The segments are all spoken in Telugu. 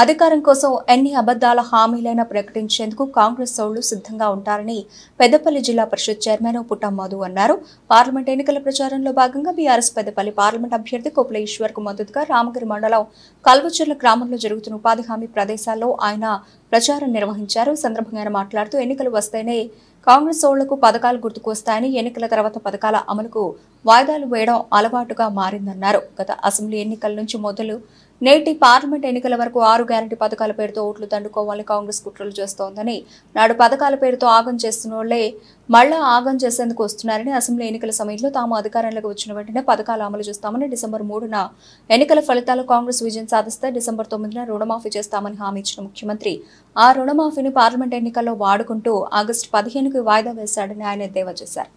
అధికారం కోసం ఎన్ని అబద్దాల హామీలైనా ప్రకటించేందుకు కాంగ్రెస్ సోళ్లు సిద్ధంగా ఉంటారని పెద్దపల్లి జిల్లా పరిషత్ చైర్మన్ పుట్టం మధు అన్నారు. పార్లమెంట్ ఎన్నికల ప్రచారంలో భాగంగా బీఆర్ఎస్ పెద్దపల్లి పార్లమెంట్ అభ్యర్థి కొప్పుల ఈశ్వర్కు మద్దతుగా రామగిరి మండలం కల్వచెర్ల గ్రామంలో జరుగుతున్న ఉపాధి హామీ ప్రదేశాల్లో ఆయన ప్రచారం నిర్వహించారు. ఈ సందర్భంగా ఆయన మాట్లాడుతూ ఎన్నికలు వస్తేనే కాంగ్రెస్ సోళ్లకు పథకాలు గుర్తుకొస్తాయని, ఎన్నికల తర్వాత పథకాల అమలుకు వాయిదాలు వేయడం అలవాటుగా మారిందన్నారు. గత అసెంబ్లీ ఎన్నికల నుంచి మొదలు నేటి పార్లమెంట్ ఎన్నికల వరకు 6 గ్యారంటీ పథకాల పేరుతో ఓట్లు దండుకోవాలని కాంగ్రెస్ కుట్రలు చేస్తోందని, నాడు పథకాల పేరుతో ఆగం చేస్తున్నోళ్లే మళ్లా ఆగం చేసేందుకు వస్తున్నారని, అసెంబ్లీ ఎన్నికల సమయంలో తాము అధికారంలోకి వచ్చిన వెంటనే పథకాలు అమలు చేస్తామని, డిసెంబర్ 3న ఎన్నికల ఫలితాలు కాంగ్రెస్ విజయం సాధిస్తే డిసెంబర్ 9న రుణమాఫీ చేస్తామని హామీ ఇచ్చిన ముఖ్యమంత్రి ఆ రుణమాఫీని పార్లమెంట్ ఎన్నికల్లో వాడుకుంటూ ఆగస్టు 15కి వాయిదా వేశాడని ఆయన ఎద్దేవా చేశారు.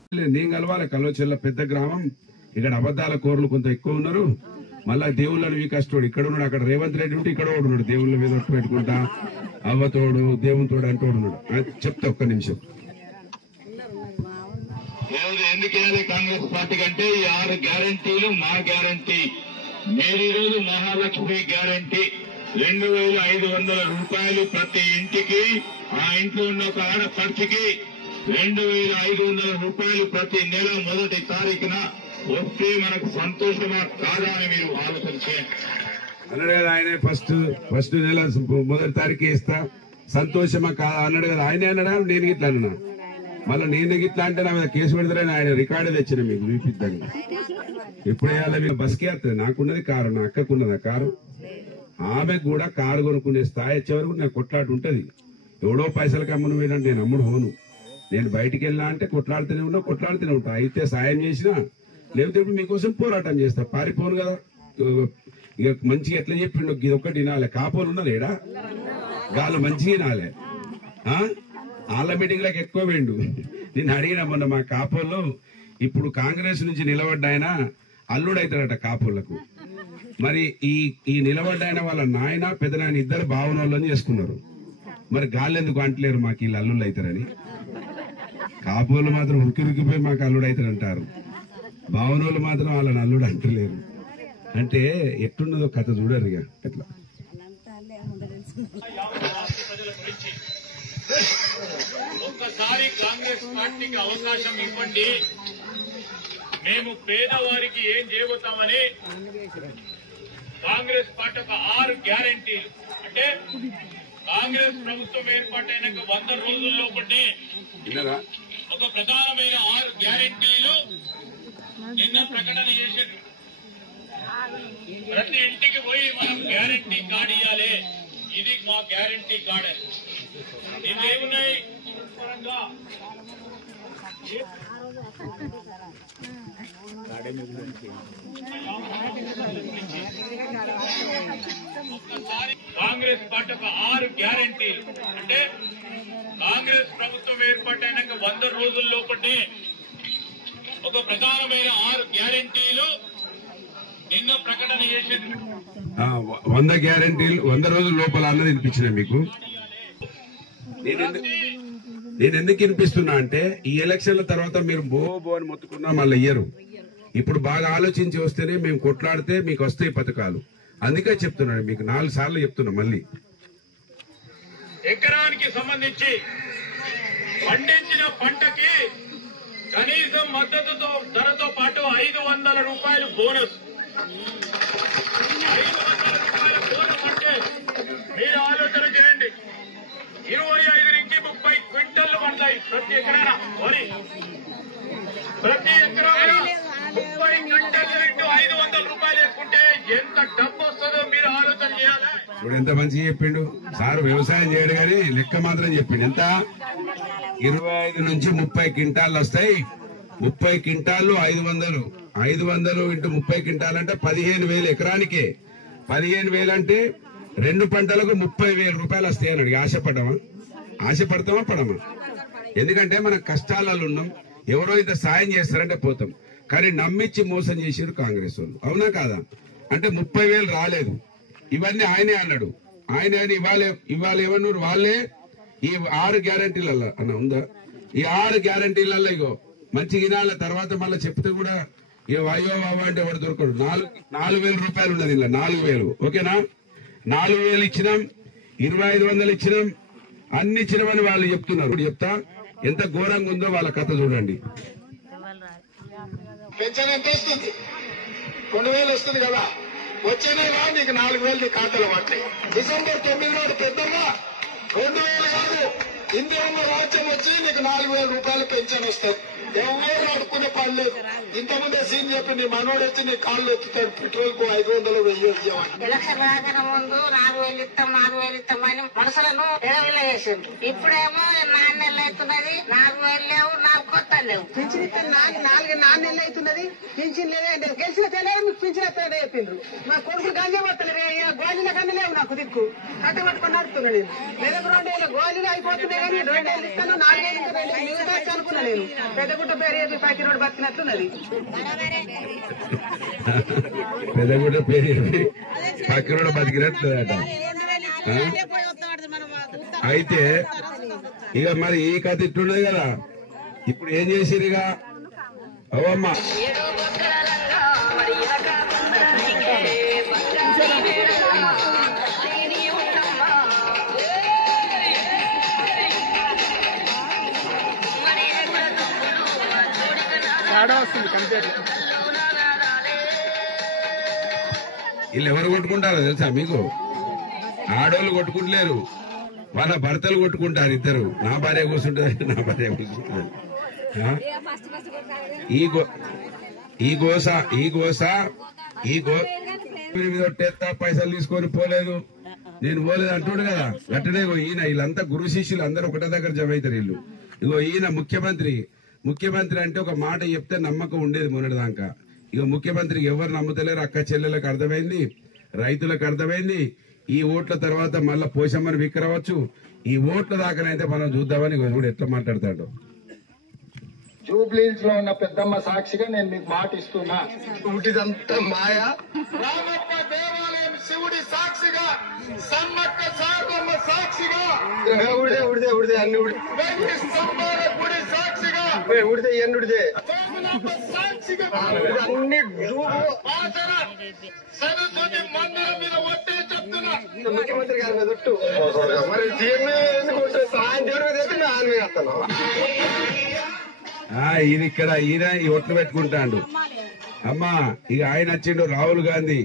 మళ్ళా దేవుళ్ళని వీకష్టోడు ఇక్కడ ఉన్నాడు, అక్కడ రేవంత్ రెడ్డి ఉంటే ఇక్కడ ఉన్నాడు, దేవుళ్ళ మీద పెట్టుకుంటా అవ్వతోడు దేవునితోడు అంటోడు ఉన్నాడు. చెప్తా ఒక్క నిమిషం. ఎందుకేయాలి కాంగ్రెస్ పార్టీ కంటే ఈ 6 గ్యారంటీలు మా గ్యారంటీ. మీరు ఈరోజు మహాలక్ష్మి గ్యారంటీ 2500 రూపాయలు ప్రతి ఇంటికి, ఆ ఇంట్లో ఉన్న ఒక ఆడపడిచికి 2500 రూపాయలు ప్రతి నెల మొదటి తారీఖున వస్తే మనకు సంతోషమా కాదా అని మీరు ఆలోచన చేయండి అన్నాడు కదా. ఆయన ఫస్ట్ నెల మొదటి తారీఖు ఇస్తా సంతోషమా కాదా అన్నాడు కదా. ఆయనే అన్నాడా, నేను గిట్లా అన్నా. మళ్ళీ నేను గిట్లా అంటే నా మీద కేసు పెడతారని ఆయన రికార్డు తెచ్చిన మీకు చూపిద్దాన్ని. ఎప్పుడు వేయాలి బస్కే వస్తుంది. నాకున్నది కారు, నా అక్కకున్నది ఆ కారు. ఆమెకు కూడా కారు కొనుక్కునే స్థాయి వచ్చే వరకు నాకు కొట్లాట ఉంటది. ఎవడో పైసలకి అమ్మను పోయినా నేను అమ్ముడు పోను. నేను బయటికి వెళ్ళినా అంటే కొట్లాడుతూనే ఉంటా. అయితే సాయం చేసినా లేకపోతే ఇప్పుడు మీకోసం పోరాటం చేస్తా. పారిపోను కదా. ఇక మంచిగా ఎట్లా చెప్పిండు, ఇది ఒక్కటి వినాలి. కాపోలు ఉన్నది ఏడా గాలు మంచిగా వినాలి. వాళ్ళ మీటింగ్లకు ఎక్కువ వేయండు. నేను అడిగిన మొన్న మా కాపోల్లో ఇప్పుడు కాంగ్రెస్ నుంచి నిలబడ్డ ఆయన అల్లుడైతాడట కాపోళ్లకు. మరి ఈ నిలబడ్డ ఆయన వాళ్ళ నాయన పెద్ద నాయన ఇద్దరు భావనోళ్ళని చేసుకున్నారు. మరి గాళ్ళు ఎందుకు అంటలేరు మాకు వీళ్ళు అల్లుళ్ళు అవుతారని? కాపోళ్ళు మాత్రం ఉరికిపోయి మాకు అల్లుడు అవుతారంటారు. భావనోళ్ళు మాత్రం వాళ్ళని అల్లుడు అంటలేరు. అంటే ఎట్టున్నదో కథ చూడరు. ఇక ఎట్లా ఒక్కసారి కాంగ్రెస్ పార్టీకి అవకాశం ఇవ్వండి, మేము పేదవారికి ఏం చేయబోతామని కాంగ్రెస్ పార్టీ ఒక 6 గ్యారంటీలు, అంటే కాంగ్రెస్ ప్రభుత్వం ఏర్పాటైనాక 100 రోజుల్లో ఒకటి ఒక ప్రధానమైన 6 గ్యారంటీలు నిన్న ప్రకటన చేశారు. ప్రతి ఇంటికి పోయి మనం గ్యారంటీ కార్డు ఇవ్వాలి. ఇది మా గ్యారంటీ కార్డు. ఇదేమున్నాయి కాంగ్రెస్ పార్టీ ఒక 6 గ్యారంటీలు, అంటే కాంగ్రెస్ ప్రభుత్వం ఏర్పాటైనాక 100 రోజుల్లో ఒకటి ఒక ప్రధానమైన 6 గ్యారంటీలు నిన్న ప్రకటన చేసింది. 100 గ్యారంటీలు 100 రోజుల లోపల అన్నది వినిపించిన మీకు. నేను ఎందుకు వినిపిస్తున్నా అంటే ఈ ఎలక్షన్ల తర్వాత మీరు బో అని మొత్తుకున్నా మళ్ళీ ఇయ్యరు. ఇప్పుడు బాగా ఆలోచించి వస్తేనే మేము కొట్లాడితే మీకు వస్తాయి పథకాలు. అందుకే చెప్తున్నాను మీకు 4 సార్లు చెప్తున్నా. మళ్ళీ ఎకరానికి సంబంధించి పండించిన పంటకి కనీసం మద్దతు ధరతో పాటు 500 రూపాయలు బోనస్. 500 రూపాయల బోనస్ అంటే మీరు ఆలోచన చేయండి. 25 నుంచి 30 క్వింటళ్లు పడతాయి ప్రతి ఎకరాన వరి. ప్రతి ఎకరాన 30 క్వింటల్ ఇంటూ 500 రూపాయలు వేసుకుంటే ఎంత డబ్బు వస్తుందో మీరు ఆలోచన చేయాలి. ఇప్పుడు ఎంత మంచిగా చెప్పిండు సార్. వ్యవసాయం చేయడు కానీ లెక్క మాత్రం చెప్పిండు. ఎంత 25 నుంచి 30 క్వింటాళ్ళు వస్తాయి. 30 క్వింటాళ్ళు 500. 500 ఇంటూ 30 క్వింటాలు అంటే 15,000 ఎకరానికే. 15,000 అంటే 2 పంటలకు 30,000 రూపాయలు వస్తాయి అన్నాడు. ఆశపడతామా పడమా? ఎందుకంటే మనం కష్టాలలో ఉన్నాం. ఎవరో ఇంత సాయం చేస్తారంటే పోతాం. కానీ నమ్మించి మోసం చేసారు కాంగ్రెస్ వాళ్ళు. అవునా కాదా? అంటే 30,000 రాలేదు. ఇవన్నీ ఆయనే అన్నాడు. ఆయన ఇవాళ ఏమన్నారు వాళ్ళే. ఈ 6 గ్యారంటీలలో అన్న ఉందా? ఈ 6 గ్యారంటీలలో ఇగో మంచి గినాల తర్వాత మళ్ళీ చెప్తే కూడా ఇక అయ్యో బాబా అంటే వాడు దొరకడు. 4,000 రూపాయలు ఉన్నది ఇలా 4,000. ఓకేనా? 4,000 ఇచ్చినాం, 2,500 ఇచ్చినాం, అన్ని ఇచ్చినామని వాళ్ళు చెప్తున్నారు. చెప్తా ఎంత ఘోరంగా ఉందో వాళ్ళ కథ చూడండి. పెన్షన్ ఎంత వస్తుంది? 2,000 వస్తుంది కదా. వచ్చే నెల నీకు 4,000 నీ ఖాతాలో పడతాయి. డిసెంబర్ 9 నాడు పెద్దమ్మా 2,000 కాదు, ఇందిరమ్మ రాజ్యం వచ్చి నీకు 4,000 రూపాయలు పెన్షన్ వస్తుంది. ఎవరు అడుక్కునే పని లేదు. ఇంతకుముందే సీన్ చెప్పి నీ మనోడు వచ్చి నీ కాళ్ళు ఎత్తుతాడు, పెట్రోల్ కు 500 1000 ఎలక్షన్ రాకన ముందు 4,000 ఇస్తాం 4,000 ఇస్తామని మనుషులను ఎడవిల చేసిండ్రు. ఇప్పుడేమో 4 నెలలు అవుతున్నది, 4,000 లేవు, 4 కొత్త లేవు. పింఛన్ ఇస్తే 4 నెలలు అవుతున్నది, పింఛన్ లేదే. గెలిచిన తెలియదు మీకు పింఛన్ వస్తాడే చెప్పిండ్రు. మా కొడుకులు గంజే పడతలే, గోళీల కన్నా లేవు నాకు దిక్కు. కట్టబట్టుకొని నడుతున్నాడు. నేను 2 ఏళ్ళ గోళీలు అయిపోతున్నాయి కానీ 2 ఏళ్ళు ఇస్తాను, 4 ఏళ్ళు అనుకున్నా. నేను పెద్దగుట్ట పేరు చెప్పి పక్కిరోడు బతికినట్టున్నది. పెద్దగుడ్డ పేరు పక్కన బతికినట్లేదట. అయితే ఇక మరి ఈ కథ ఇట్లున్నది కదా. ఇప్పుడు ఏం చేసిరు ఇక? అవమ్మా వీళ్ళు ఎవరు కొట్టుకుంటారో తెలుసా మీకు? ఆడోళ్ళు కొట్టుకుంటలేరు, వాళ్ళ భర్తలు కొట్టుకుంటారు. ఇద్దరు, నా భార్య కూర్చుంటుంది, నా భార్య కూర్చుంటుంది. పైసలు తీసుకొని పోలేదు, నేను పోలేదు అంటుడు కదా. అట్టనే ఈయన వీళ్ళంతా గురు శిష్యులు అందరూ ఒకటే దగ్గర జమ అవుతారు. వీళ్ళు ఇగో ఈయన ముఖ్యమంత్రి అంటే ఒక మాట చెప్తే నమ్మకం ఉండేది మొన్నటిదాకా. ఇక ముఖ్యమంత్రికి ఎవరు నమ్ముతలేరు. అక్క చెల్లెలకు అర్థమైంది, రైతులకు అర్థమైంది. ఈ ఓట్ల తర్వాత మళ్ళా పోషమ్మని విక్కరవచ్చు. ఈ ఓట్ల దాకానైతే మనం చూద్దామని కూడా ఎట్లా మాట్లాడతాడు. జూబ్లీస్ లో ఉన్న పెద్దమ్మ సాక్షిగా నేను మీకు మాట ఇస్తున్నా. ఇదంతా మాయా. రామప్ప దేవాలయం శివుడి సాక్షిగా, సమ్మక్క సారమ్మ సాక్షిగా, ఉడిదే అన్ని వెండి స్తంభాల గుడి సాక్షిగా, ఉడిదే ఎన్నుడిదే సాక్షిగా అన్ని సరస్వతి మందిరం మీద ఒట్టే చెప్తున్నా. ముఖ్యమంత్రి గారి మీద ఒట్టు. మరి ఎందుకు సాయం దేవుడు ఆయన వేస్తాను. ఈయన ఇక్కడ ఈ ఒట్లు పెట్టుకుంటాడు. అమ్మా ఇక ఆయన వచ్చిండు రాహుల్ గాంధీ.